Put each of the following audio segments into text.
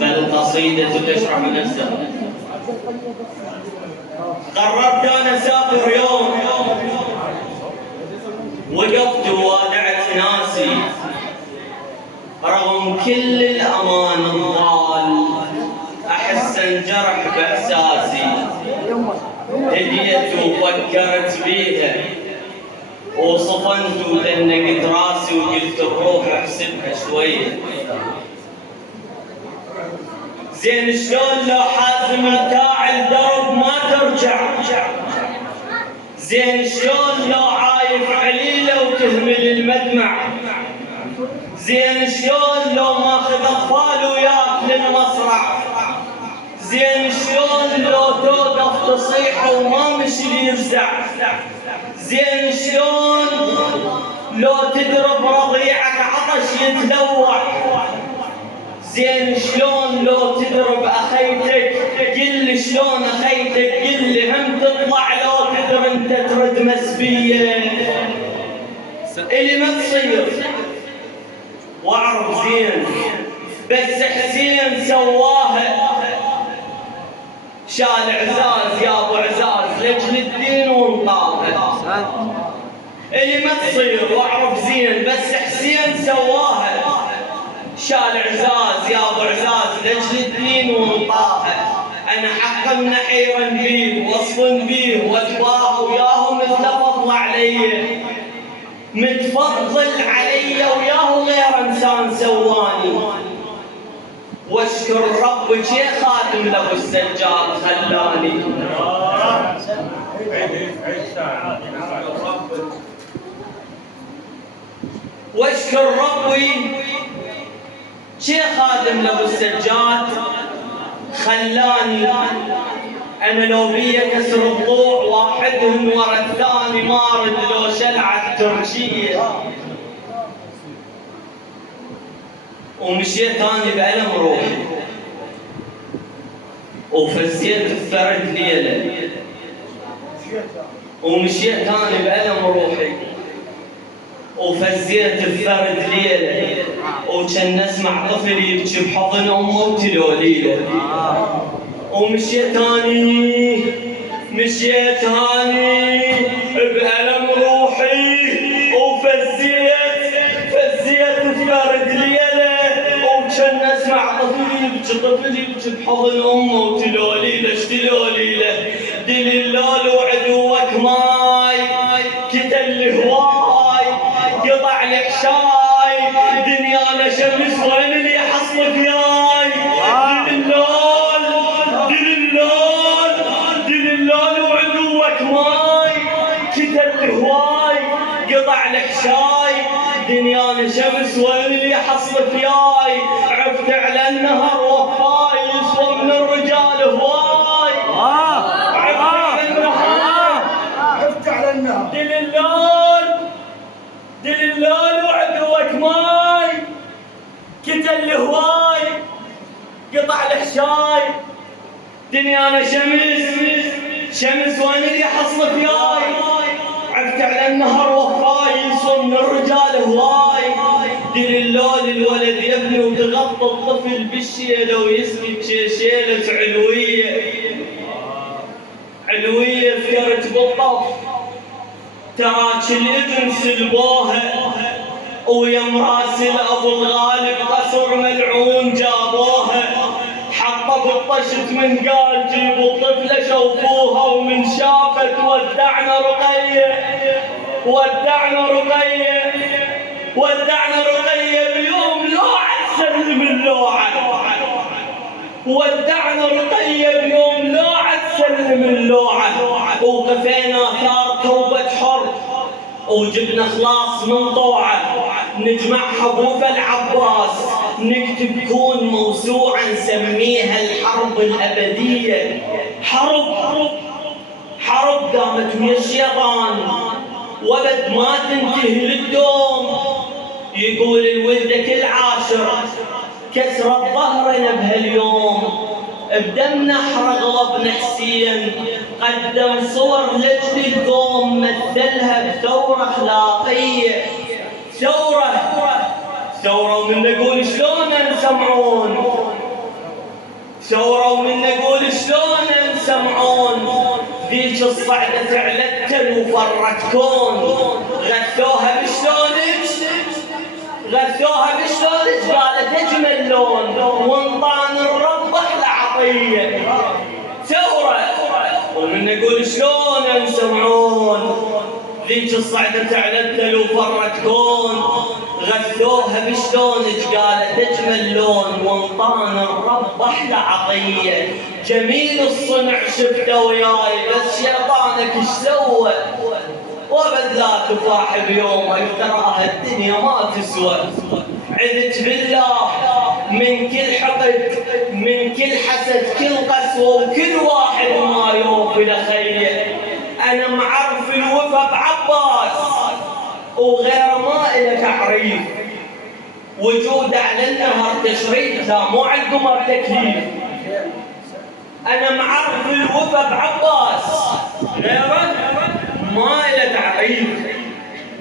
فالقصيدة تشرح من نفسها. قررت أنا أسافر يوم، وقفت ووادعت ناسي رغم كل الأمان الضال، أحس انجرح بإحساسي. هديت وفكرت بيها وصفنت ودنقت راسي وقلت الروح احسبها شوية. زين شلون لو حازم متاع الدرب ما ترجع؟ زين شلون لو عايف عليله وتهمل المدمع؟ زين شلون لو ماخذ اطفال وياك للمصرع؟ زين شلون لو توقف تصيح وما مشي يفزع؟ زين شلون لو تضرب رضيعك عطش يتلوع؟ زين شلون لو تضرب اخيتك؟ قل لي شلون اخيتك، قل لي هم تطلع لو تقدر انت ترد مسبيه. اللي ما تصير واعرف زين، بس حسين سواها. شال عزاز يا ابو عزاز لاجل الدين وانطاها. اللي ما تصير واعرف زين، بس حسين سواها. شال عزاز يا ابو عزاز لاجل الدين وانطاها. انا حقا نحيرا بيه وصفا بيه واتباهى وياهم متفضل علي، متفضل علي وياه غير انسان سواني. واشكر ربك يا خاتم لابو السجاد خلاني. واشكر ربي شي خادم لابو السجاد خلاني. انا لو بيا كسر الضوع واحدهم ورا الثاني ما ارد لو شلعت ترشيه. ومشيت اني بألم روحي وفزيت الثرد ليله. ومشيت اني بألم روحي وفزيت الثرد ليله. وكان اسمع طفل يبكي بحضن امه وتلوليله. ومشيت اني بألم روحي وفزيت الثرد ليله. وكان اسمع طفل يبكي بحضن امه وتلوليله. ايش تلوليله؟ دليلال وعدوك ماي كتل هواي قطع الحشاي دنيانا شمس وين اللي حصلك ياي؟ دليلال وعدوك ماي كتل هواي قطع الحشاي دنيانا شمس وين اللي حصلك ياي؟ عفت على النهر وفاي يسوى من الرجال هواي. عفت على النهر دليلال وعدوك ماي كتل هواي قطع الحشاي دنيانا شمس وين اللي حصلك ياي؟ عفت على النهر وفاي يسوى من الرجال هواي. دليلال الولد يبني وتغطى الطفل بالشيله ويسقي شيله علويه فكرت بالطف تراك الابن سلبوها ويا مراسل ابو الغالب قصر ملعون جابوها. حطه بالطشت من قال جيبوا الطفله شوفوها ومن شافت ودعنا رقيه بيوم لوعه تسلم اللوعه. ودعنا رقيه بيوم لوعه تسلم اللوعه. وقفينا ثار توبه حر وجبنا خلاص من طوعه. نجمع حبوب العباس نكتب كون موسوعه نسميها الحرب الابديه. حرب قامت ويا الشيطان ولد ما تنتهي للدوم. يقول الولدك العاشر كسرت ظهرنا بهاليوم. بدم نحر اغلب حسين قدم صور لجل القوم مثلها بثوره اخلاقيه. ثوره ومن نقول شلون نسمعون ثورة ومن نقول شلون سمعون ذيك الصعدة علتن وفرت كون غثوها بشلونك قالت اجمل لون وانطان الرب احلى عطية ثورة ومن نقول شلون سمعون ذيك الصعدة علتن وفرت كون غثوها بشلونك قالت اجمل لون وانطان الرب احلى عطيه جميل الصنع شفته وياي بس شيطانك ايش سوى وابد لا تفاح بيومك تراها الدنيا ما تسوى عذت بالله من كل حقد من كل حسد كل قسوه وكل واحد ما يوفي لخيه انا معرف الوفا بعباس وغير ما إلك عريف وجود على النهر تشريف لا مو على القمر تكليف أنا معرف الوفا بعباس غيره ما إلك عريف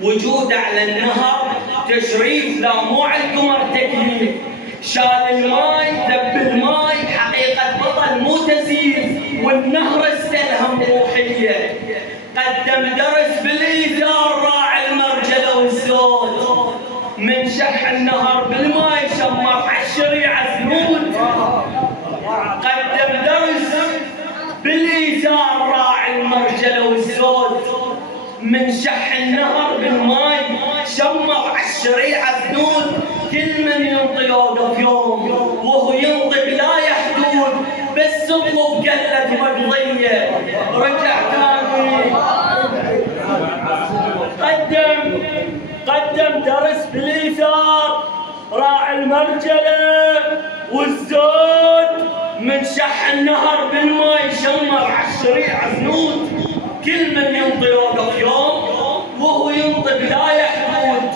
وجود على النهر تشريف لا مو على القمر تكليف شال الماي دب الماي حقيقة بطل مو تزييف والنهر استلهم روحية قدم درس بالإيثار راعي المرجلة والزود من شح النهر بالماي شمر عالشريعة سنود قدم درس بالإيثار راعي المرجلة والزود من شح النهر بالماي شمر عالشريعة سنود كل من ينطي يوقف يوم وهو ينطي بلا يحدود بس اطلب قلة مقضية رجع تاني قدم درس بالإيثار راعي المرجلة والزود من شح النهر بالماي شمر عالشريعة سنود كل من ينطي يوقف يوم وهو ينطي بلا يحدود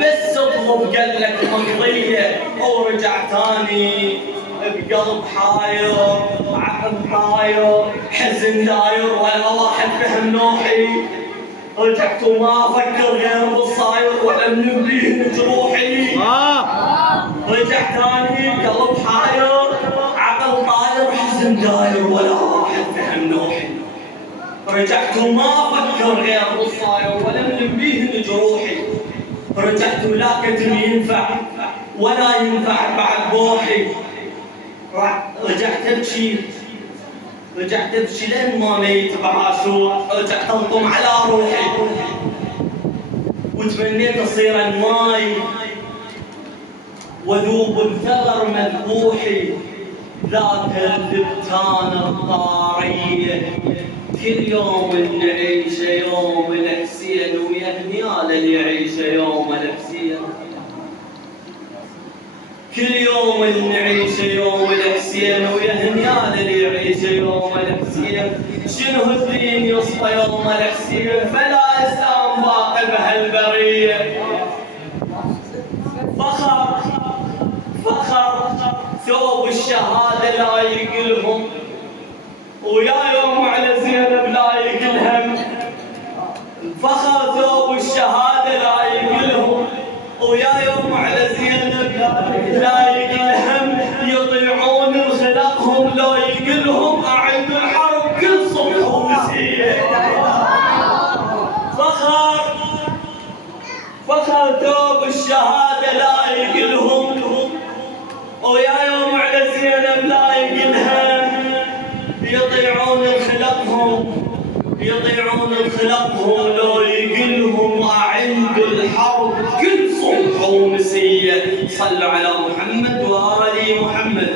بس اطلب قلة مقضية ورجع تاني بقلب حاير عقل حاير حزن داير ولا واحد فهم نوحي رجعت وما افكر غير بالصاير ولا من بيه جروحي رجع تاني قلب حاير عقل طاير حزن داير ولا واحد فهم نوحي رجعت وما افكر غير بالصاير ولا من بيه جروحي رجعت ولا كتم ينفع ولا ينفع بعد بوحي رجعت ابكي لين ما ميت بعاشور رجعت انطم على روحي وتمنيت اصير الماي وذوب بثغر مذبوحي ذاك الذبتان الطاريه كل يوم نعيش يوم الحسين ويا هنيال اللي يعيش يوم الحسين كل يوم نعيش يوم الحسين ويا هنيال اللي يعيش يوم الحسين شنو الدين يصفى يوم الحسين فلا اسلام باقي بهالبريه فخر ثوب الشهاده لا يقلهم ويا يوم على زينب لا يقلهم فخر ثوب الشهاده لا يقلهم ويا يوم على زينب لا يقلهم يطيعون الخلقهم لا يقلهم اعد الحرب كل صبح ومسيه فخر ثوب الشهاده لا يقلهم ويا يوم على زينب لا يقلهم يطيعون خلقهم لو يقلهم أعند الحرب كل صبح ومسية صلوا على محمد وآل محمد